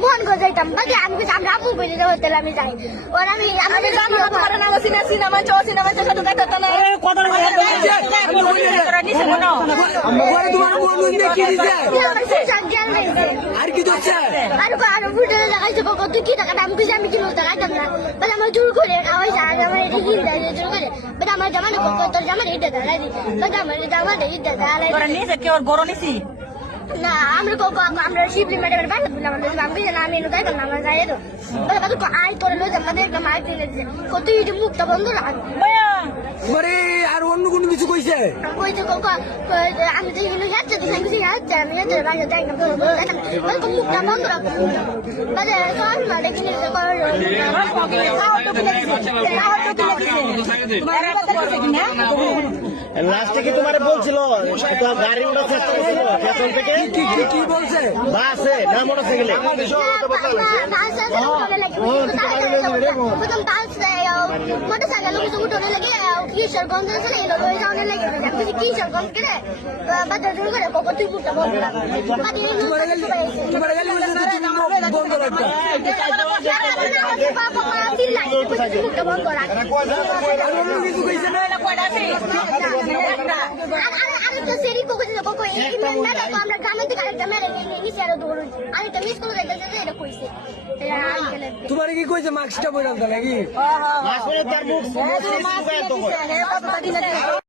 মোহন করে যাইতাম বাকি আমি আমরা আপু বলে হোটেল আমি যাই ওর আমি আর কি হচ্ছে আর হোটেলে লাগাইছে তুই কি টাকা দাম কিছু আমি কিলো লাগাইতাম না বলে আমার জোর করে খাওয়াই যায় আমার জোর করে বলে আমার জামা তোর জামা এটা দাঁড়াই দিই বলে আমার জামা এটা দাঁড়াই না আমরা শিবলি ম্যাডামের বাসা দিলাম আমি আমি এনে যাইতাম না আমরা যাই তো আয় তোর লই আমাদের একটা মাইক দিলে কত ইটি মুখটা বন্ধ রাখ আর অন্য কোনো কিছু কইছে কইছে আমি তো এগুলো যাচ্ছে তো কিছু যাচ্ছে আমি যাচ্ছে বাসা যাই না মুখটা বন্ধ রাখ বাজে সব মাঠে কিনে লাস্টে কি তোমার বলছিল গাড়ি ওঠার চেষ্টা করছিল পেছন থেকে কি বলছে বাসে না মোটরসাইকেলে মোটরসাইকেল উঠোনে লাগে কিশোরগঞ্জ যাওয়ার লাগে কিশোরগঞ্জ করে বাজার শুরু করে তুই মুখটা বন্ধ রাখ মুখটা বন্ধ রাখ আমরা গ্রামের দিকে আরেকটা মেরে নিচে আরো দৌড় আরেকটা মিস করে যাইতেছে এটা কইছে তোমার কি কইছে মাস্কটা বইরাল নাকি